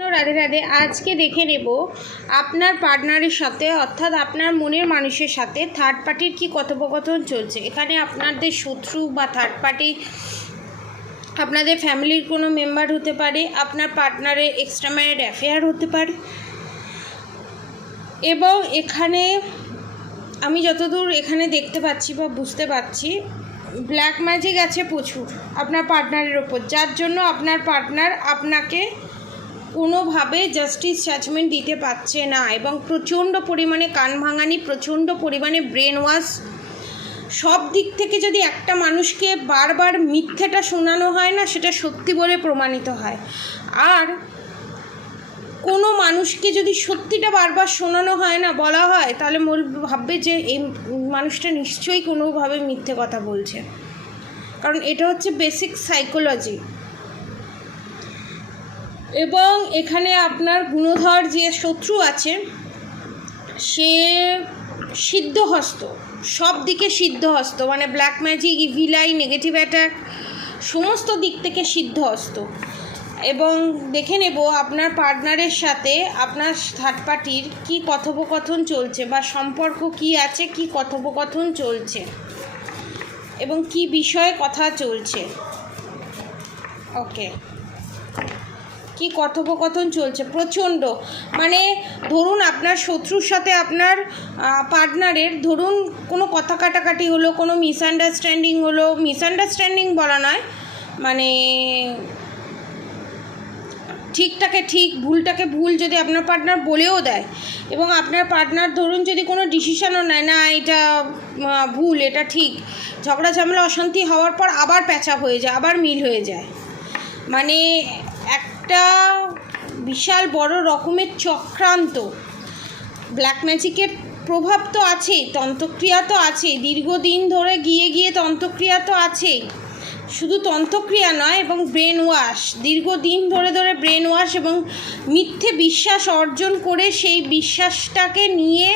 রাধে রাধে। আজকে দেখে নেব আপনার পার্টনারের সাথে অর্থাৎ আপনার মনের মানুষের সাথে থার্ড পার্টির কি কথোপকথন চলছে। এখানে আপনাদের শত্রু বা থার্ড পার্টি আপনাদের ফ্যামিলির কোনো মেম্বার হতে পারে, আপনার পার্টনারের এক্সট্রা ম্যারিড অ্যাফেয়ার হতে পারে, এবং এখানে আমি যতদূর এখানে দেখতে পাচ্ছি বা বুঝতে পারছি ব্ল্যাক ম্যাজিক আছে প্রচুর আপনার পার্টনারের ওপর, যার জন্য আপনার পার্টনার আপনাকে কোনোভাবে জাস্টিস জাজমেন্ট দিতে পারছে না এবং প্রচণ্ড পরিমাণে কান ভাঙানি, প্রচণ্ড পরিমাণে ব্রেন ওয়াশ। সব দিক থেকে যদি একটা মানুষকে বারবার মিথ্যেটা শোনানো হয় না, সেটা সত্যি বলে প্রমাণিত হয়। আর কোনো মানুষকে যদি সত্যিটা বারবার শোনানো হয় না, বলা হয়, তাহলে ভাববে যে এই মানুষটা নিশ্চয়ই কোনোভাবে মিথ্যে কথা বলছে, কারণ এটা হচ্ছে বেসিক সাইকোলজি। এবং এখানে আপনার গুণধর যে শত্রু আছে সে সিদ্ধহস্ত, সব দিকে সিদ্ধহস্ত, মানে black magic, evil eye, negative attack, সমস্ত দিক থেকে সিদ্ধহস্ত। এবং দেখে নেব আপনার পার্টনারের সাথে আপনার থার্ড পার্টির কী কথোপকথন চলছে বা সম্পর্ক কি আছে, কি কথোপকথন চলছে এবং কি বিষয়ে কথা চলছে। ওকে, কি কথোপকথন চলছে প্রচণ্ড, মানে ধরুন আপনার শত্রুর সাথে আপনার পার্টনারের ধরুন কোনো কথা কাটাকাটি হলো, কোনো মিসআন্ডারস্ট্যান্ডিং হলো, মিসআন্ডারস্ট্যান্ডিং বলা নয়, মানে ঠিকটাকে ঠিক, ভুলটাকে ভুল যদি আপনার পার্টনার বলেও দেয়, এবং আপনার পার্টনার ধরুন যদি কোনো ডিসিশনও নেয় না এটা ভুল এটা ঠিক, ঝগড়া ঝামেলা অশান্তি হওয়ার পর আবার প্যাচআপ হয়ে যায়, আবার মিল হয়ে যায়, মানে একটা বিশাল বড় রকমের চক্রান্ত। ব্ল্যাক ম্যাজিকের প্রভাব তো আছেই, তন্ত্রক্রিয়া তো আছেই, দীর্ঘদিন ধরে গিয়ে তন্ত্রক্রিয়া তো আছেই, শুধু তন্ত্রক্রিয়া নয়, এবং ব্রেন ওয়াশ, দীর্ঘদিন ধরে ব্রেন ওয়াশ এবং মিথ্যে বিশ্বাস অর্জন করে সেই বিশ্বাসটাকে নিয়ে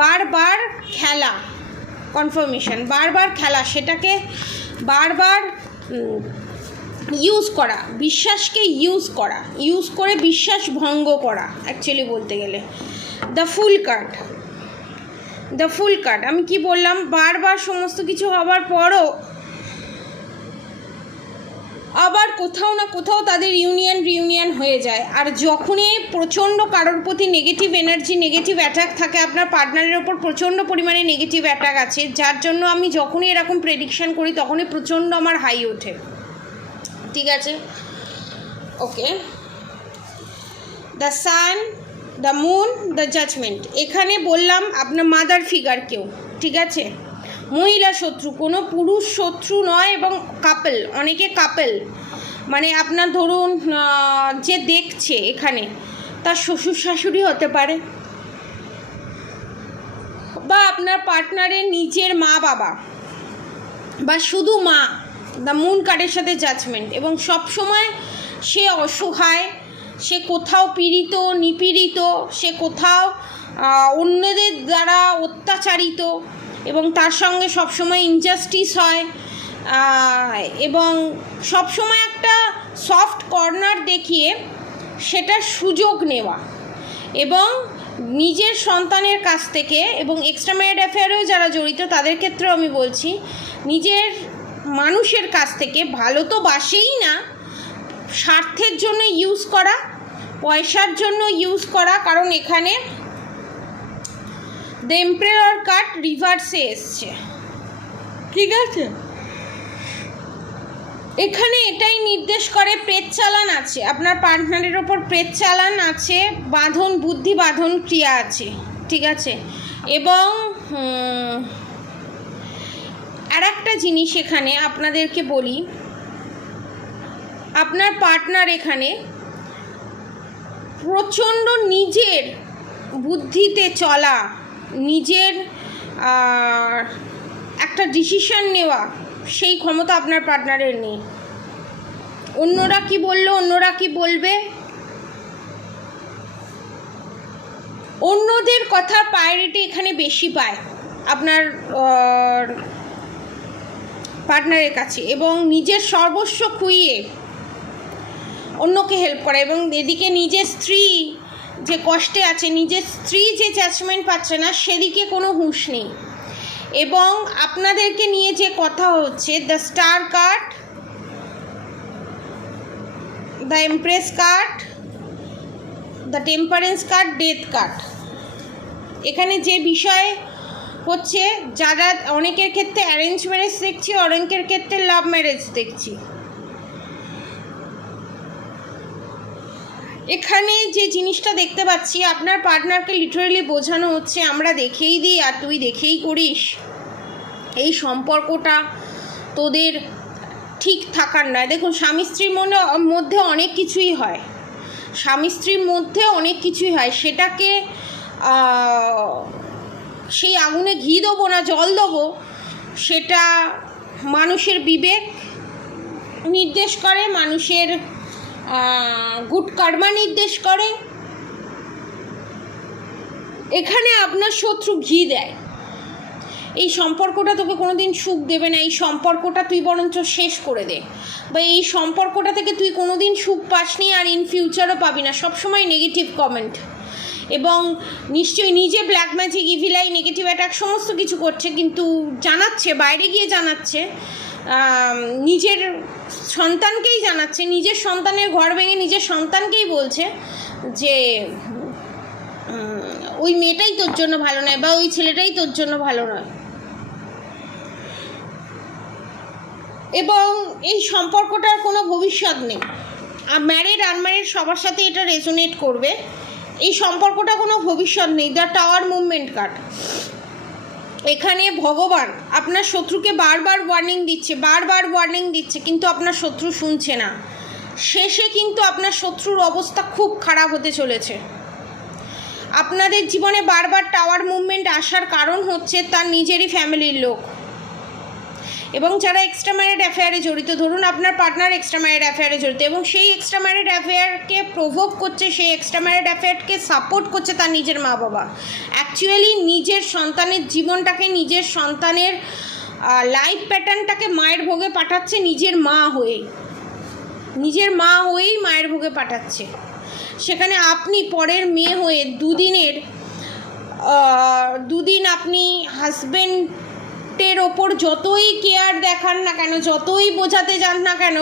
বারবার খেলা, কনফার্মেশন, বারবার খেলা, সেটাকে বারবার ইউজ করা, বিশ্বাসকে ইউজ করে বিশ্বাস ভঙ্গ করা, অ্যাকচুয়ালি বলতে গেলে। দ্য ফুল কার্ড আমি কি বললাম, বারবার সমস্ত কিছু হবার পরও আবার কোথাও না কোথাও তাদের রিউনিয়ন হয়ে যায়। আর যখনই প্রচণ্ড কারোর প্রতি নেগেটিভ এনার্জি, নেগেটিভ অ্যাটাক থাকে, আপনার পার্টনারের ওপর প্রচণ্ড পরিমাণে নেগেটিভ অ্যাটাক আছে, যার জন্য আমি যখনই এরকম প্রেডিকশান করি তখনই প্রচণ্ড আমার হাই ওঠে। ঠিক আছে, okay. The sun, the moon, the judgement, এখানে বললাম আপনার মাদার ফিগার কেউ, ঠিক আছে, মহিলা শত্রু, কোনো পুরুষ শত্রু নয়, এবং কাপল, অনেকে কাপল, মানে আপনার ধরুন যে দেখছে এখানে তার শ্বশুর শাশুড়ি হতে পারে, বা আপনার পার্টনারের নিজের মা বাবা, বা শুধু মা। দ্য মুন কার্ডের সাথে জাজমেন্ট, এবং সবসময় সে অসহায়, সে কোথাও পীড়িত নিপীড়িত, সে কোথাও অন্যদের দ্বারা অত্যাচারিত, এবং তার সঙ্গে সবসময় ইনজাস্টিস হয়, এবং সবসময় একটা সফট কর্নার দেখিয়ে সেটার সুযোগ নেওয়া, এবং নিজের সন্তানের কাছ থেকে, এবং এক্সট্রা ম্যারিড অ্যাফেয়ারেও যারা জড়িত তাদের ক্ষেত্রেও আমি বলছি, নিজের মানুষের কাছ থেকে, ভালো তো বাসেই না, স্বার্থের জন্য ইউজ করা, পয়সার জন্য ইউজ করা, কারণ এখানে দ্য এম্পারার কার্ড রিভার্সে এসছে, ঠিক আছে। এখানে এটাই নির্দেশ করে প্রেত চালান আছে, আপনার পার্টনারের ওপর প্রেত চালান আছে, বাঁধন, বুদ্ধি বাঁধন ক্রিয়া আছে, ঠিক আছে। এবং আর একটা জিনিস এখানে আপনাদেরকে বলি, আপনার পার্টনার এখানে প্রচণ্ড নিজের বুদ্ধিতে চলা, নিজের একটা ডিসিশন নেওয়া, সেই ক্ষমতা আপনার পার্টনারের নেই। অন্যরা কি বললো, অন্যরা কি বলবে, অন্যদের কথা প্রায়োরিটি এখানে বেশি পায় আপনার পার্টনারের কাছে, এবং নিজের সর্বস্ব খুইয়ে অন্যকে হেল্প করা, এবং এদিকে নিজের স্ত্রী যে কষ্টে আছে, নিজের স্ত্রী যে জাজমেন্ট পাচ্ছে না, সেদিকে কোনো হুঁশ নেই। এবং আপনাদেরকে নিয়ে যে কথা হচ্ছে, the star card, the empress card, the temperance card, death card, এখানে যে বিষয় হচ্ছে, যারা অনেকের ক্ষেত্রে অ্যারেঞ্জ ম্যারেজ দেখছি, অনেকের ক্ষেত্রে লাভ ম্যারেজ দেখছি, এখানে যে জিনিসটা দেখতে পাচ্ছি, আপনার পার্টনারকে লিটারেলি বোঝানো হচ্ছে আমরা দেখেই দিই আর তুই দেখেই করিস, এই সম্পর্কটা তোদের ঠিক থাকার নয়। দেখুন, স্বামী স্ত্রীর মধ্যে অনেক কিছুই হয়, স্বামী স্ত্রীর মধ্যে অনেক কিছুই হয়, সেটাকে সেই আগুনে ঘি দেবো না জল দেবো, সেটা মানুষের বিবেক নির্দেশ করে, মানুষের গুড কর্মা নির্দেশ করে। এখানে আপনার শত্রু ঘি দেয়, এই সম্পর্কটা তোকে কোনোদিন সুখ দেবে না, এই সম্পর্কটা তুই বরঞ্চ শেষ করে দে, বা এই সম্পর্কটা থেকে তুই কোনোদিন সুখ পাসনি আর ইন ফিউচারও পাবি না, সবসময় নেগেটিভ কমেন্ট। এবং নিশ্চয়ই নিজে black magic, evil eye, negative attack সমস্ত কিছু করছে, কিন্তু জানাচ্ছে, বাইরে গিয়ে জানাচ্ছে, নিজের সন্তানকেই জানাচ্ছে, নিজের সন্তানের ঘর ভেঙে নিজের সন্তানকেই বলছে যে ওই মেয়েটাই তোর জন্য ভালো নয়, বা ওই ছেলেটাই তোর জন্য ভালো নয়। এবং এই সম্পর্কটার কোনো ভবিষ্যৎ নেই। ম্যারিড আনম্যারিড সবার সাথে এটা রেজোনেট করবে, এই সম্পর্কটা কোনো ভবিষ্যৎ নেই। দ্য টাওয়ার মুভমেন্ট কার্ড, এখানে ভগবান আপনার শত্রুকে বারবার ওয়ার্নিং দিচ্ছে, কিন্তু আপনার শত্রু শুনছে না। শেষে কিন্তু আপনার শত্রুর অবস্থা খুব খারাপ হতে চলেছে। আপনাদের জীবনে বারবার টাওয়ার মুভমেন্ট আসার কারণ হচ্ছে তার নিজেরই ফ্যামিলির লোক, এবং যারা এক্সট্রা ম্যারিড অ্যাফেয়ারে জড়িত, ধরুন আপনার পার্টনার এক্সট্রা ম্যারিড অ্যাফেয়ারে জড়িত, এবং সেই এক্সট্রা ম্যারিড অ্যাফেয়ারকে প্রভোগ করছে, সেই এক্সট্রা ম্যারিড অ্যাফেয়ারকে সাপোর্ট করছে তার নিজের মা বাবা। অ্যাকচুয়ালি নিজের সন্তানের জীবনটাকে, নিজের সন্তানের লাইফ প্যাটার্নটাকে মায়ের ভোগে পাঠাচ্ছে নিজের মা হয়েই মায়ের ভোগে পাঠাচ্ছে। সেখানে আপনি পরের মেয়ে হয়ে দুদিন আপনি হাজব্যান্ডের ওপর যতই কেয়ার দেখান না কেন, যতই বোঝাতে যান না কেন,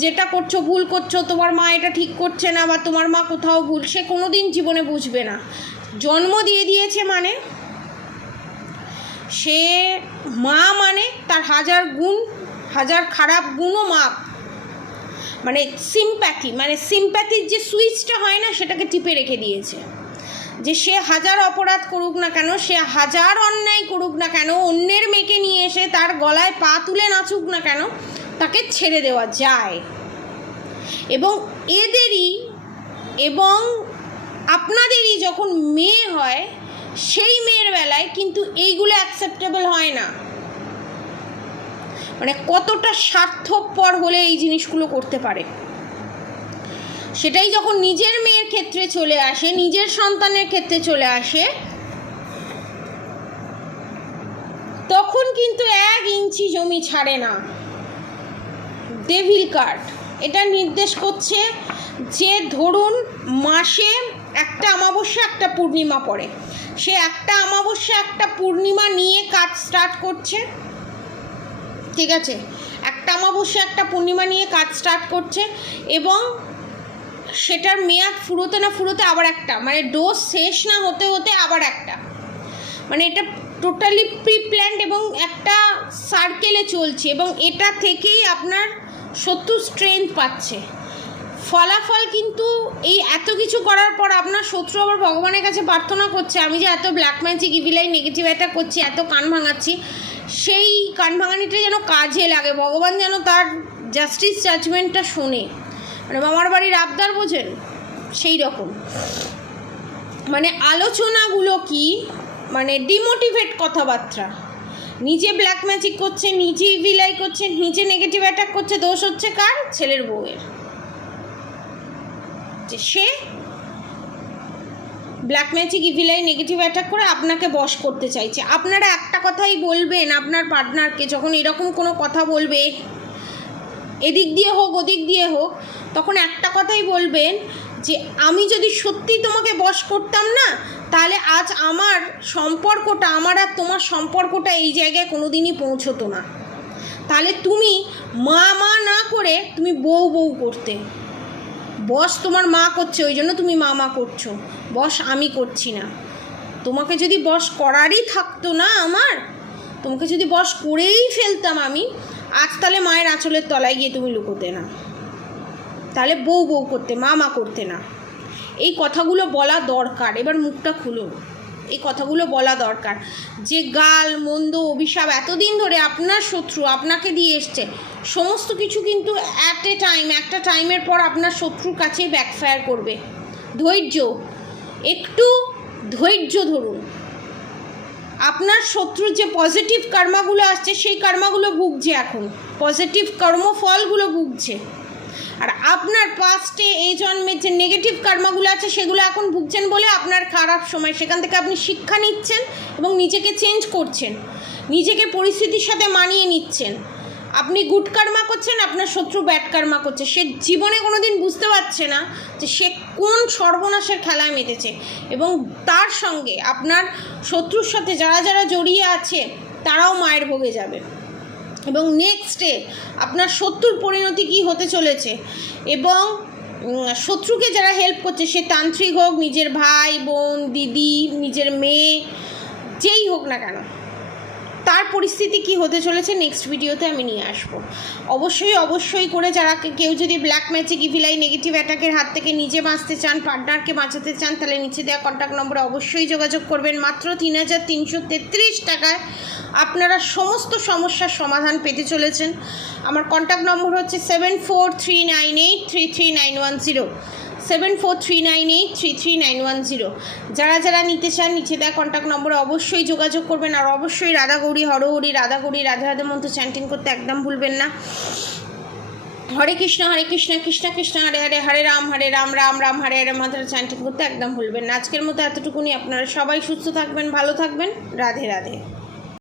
যেটা করছো ভুল করছো, তোমার মা এটা ঠিক করছে না, বা তোমার মা কোথাও ভুল, সে কোনো দিন জীবনে বুঝবে না। জন্ম দিয়ে দিয়েছে মানে, সে মা মানে তার হাজার খারাপ গুণও মাপ, মানে সিম্প্যাথির যে সুইচটা হয় না, সেটাকে টিপে রেখে দিয়েছে। যে সে হাজার অপরাধ করুক না কেন, সে হাজার অন্যায় করুক না কেন, অন্যের মেয়েকে নিয়ে এসে তার গলায় পা তুলে নাচুক না কেন, তাকে ছেড়ে দেওয়া যায়। এবং এদেরই এবং আপনাদেরই যখন মেয়ে হয়, সেই মেয়ের বেলায় কিন্তু এইগুলো অ্যাকসেপ্টেবল হয় না। মানে কতটা স্বার্থপর হলে এই জিনিসগুলো করতে পারে, সেটাই যখন নিজের মেয়ের ক্ষেত্রে চলে আসে, নিজের সন্তানের ক্ষেত্রে চলে আসে, তখন কিন্তু 1 ইঞ্চি জমি ছাড়ে না। ডেভিল কার্ড, এটা নির্দেশ করছে যে ধরুন মাসে একটা অমাবস্যা একটা পূর্ণিমা পড়ে, সে একটা অমাবস্যা একটা পূর্ণিমা নিয়ে কাজ স্টার্ট করছে, ঠিক আছে, একটা অমাবস্যা একটা পূর্ণিমা নিয়ে কাজ স্টার্ট করছে, এবং সেটার মেয়াদ ফুরোতে আবার একটা, মানে ডোজ শেষ না হতে হতে আবার একটা, মানে এটা টোটালি প্রি প্ল্যান্ড এবং একটা সার্কেলে চলছে, এবং এটা থেকেই আপনার শত্রু স্ট্রেংথ পাচ্ছে। ফলাফল কিন্তু এই এত কিছু করার পর আপনার শত্রু আবার ভগবানের কাছে প্রার্থনা করছে, আমি যে এত black magic, evil eye, negative attack করছি, এত কান ভাঙাচ্ছি, সেই কান ভাঙানিটা যেন কাজে লাগে, ভগবান যেন তার জাস্টিস জাজমেন্টটা শোনে। মানে মামার বাড়ির আবদার বোঝেন, সেই রকম। মানে আলোচনাগুলো কি, মানে ডিমোটিভেট কথাবার্তা, নিজে ব্ল্যাক ম্যাজিক করছে, নিজে ইভিল আই করছে, নিজে নেগেটিভ অ্যাটাক করছে, দোষ হচ্ছে কার? ছেলের বউয়ের, যে সে black magic, evil eye, negative attack করে আপনাকে বশ করতে চাইছে। আপনারা একটা কথাই বলবেন আপনার পার্টনারকে, যখন এরকম কোনো কথা বলবে, এদিক দিয়ে হোক ওদিক দিয়ে হোক, তখন একটা কথাই বলবেন যে আমি যদি সত্যি তোমাকে বশ করতাম না, তাহলে আজ আমার সম্পর্কটা, আমার আর তোমার সম্পর্কটা এই জায়গায় কোনো দিনই পৌঁছতো না। তাহলে তুমি মা মা না করে তুমি বউ বউ করতে। বস তোমার মা করছে, ওই জন্য তুমি মা মা করছো, বস আমি করছি না। তোমাকে যদি বস করারই থাকতো না, তোমাকে যদি বস করেই ফেলতাম আমি, আজ তাহলে মায়ের আঁচলের তলায় গিয়ে তুমি লুকোতে না, তাহলে বউ বউ করতে, মা মা করতে না। এই কথাগুলো বলা দরকার। এবার মুখটা খুলুন, এই কথাগুলো বলা দরকার। যে গাল মন্দ অভিশাপ এতদিন ধরে আপনার শত্রু আপনাকে দিয়ে এসছে, সমস্ত কিছু কিন্তু অ্যাট এ টাইম, একটা টাইমের পর আপনার শত্রুর কাছেই ব্যাকফায়ার করবে। ধৈর্য, একটু ধৈর্য ধরুন। আপনার শত্রুর যে পজিটিভ কর্মাগুলো আসছে সেই কর্মাগুলো ভুগছে, এখন পজিটিভ কর্মফলগুলো ভুগছে। আর আপনার পাস্টে এই জন্মের যে নেগেটিভ কর্মাগুলো আছে সেগুলো এখন ভুগছেন বলে আপনার খারাপ সময়, সেখান থেকে আপনি শিক্ষা নিচ্ছেন এবং নিজেকে চেঞ্জ করছেন, নিজেকে পরিস্থিতির সাথে মানিয়ে নিচ্ছেন। আপনি গুড কর্মা করছেন, আপনার শত্রু ব্যাড কর্মা করছে। সে জীবনে কোনো দিন বুঝতে পারছে না যে সে কোন সর্বনাশের খেলায় মেতেছে, এবং তার সঙ্গে আপনার শত্রুর সাথে যারা যারা জড়িয়ে আছে তারাও মায়ের ভোগে যাবে। এবং নেক্সটে আপনার শত্রুর পরিণতি কী হতে চলেছে, এবং শত্রুকে যারা হেল্প করছে, সে তান্ত্রিক হোক, নিজের ভাই বোন দিদি, নিজের মেয়ে, যেই হোক না কেন, তার পরিস্থিতি কি হতে চলেছে নেক্সট ভিডিওতে আমি নিয়ে আসবো। অবশ্যই করে যারা কেউ যদি ব্ল্যাক ম্যাজিক, ইভিলাই, নেগেটিভ অ্যাটাকের হাত থেকে নিজে বাঁচতে চান, পার্টনারকে বাঁচাতে চান, তাহলে নিচে দেওয়া কন্ট্যাক্ট নম্বরে অবশ্যই যোগাযোগ করবেন। মাত্র 3,333 টাকায় আপনারা সমস্ত সমস্যার সমাধান পেতে চলেছেন। আমার কন্ট্যাক্ট নম্বর হচ্ছে 7439833910, 7439833910। যারা নিতে চান নিচে দেওয়া কন্ট্যাক্ট নম্বরে অবশ্যই যোগাযোগ করবেন। আর অবশ্যই রাধা গৌরী হরহরি, রাধা গৌরী রাধে রাধে মন্ত্র চ্যান্টিং করতে একদম ভুলবেন না। হরে কৃষ্ণ কৃষ্ণ কৃষ্ণ হরে হরে, হরে রাম রাম রাম হরে হরে মন্ত্র চ্যান্টিং করতে একদম ভুলবেন না। আজকের মতো এতটুকুনি। আপনারা সবাই সুস্থ থাকবেন, ভালো থাকবেন। রাধে রাধে।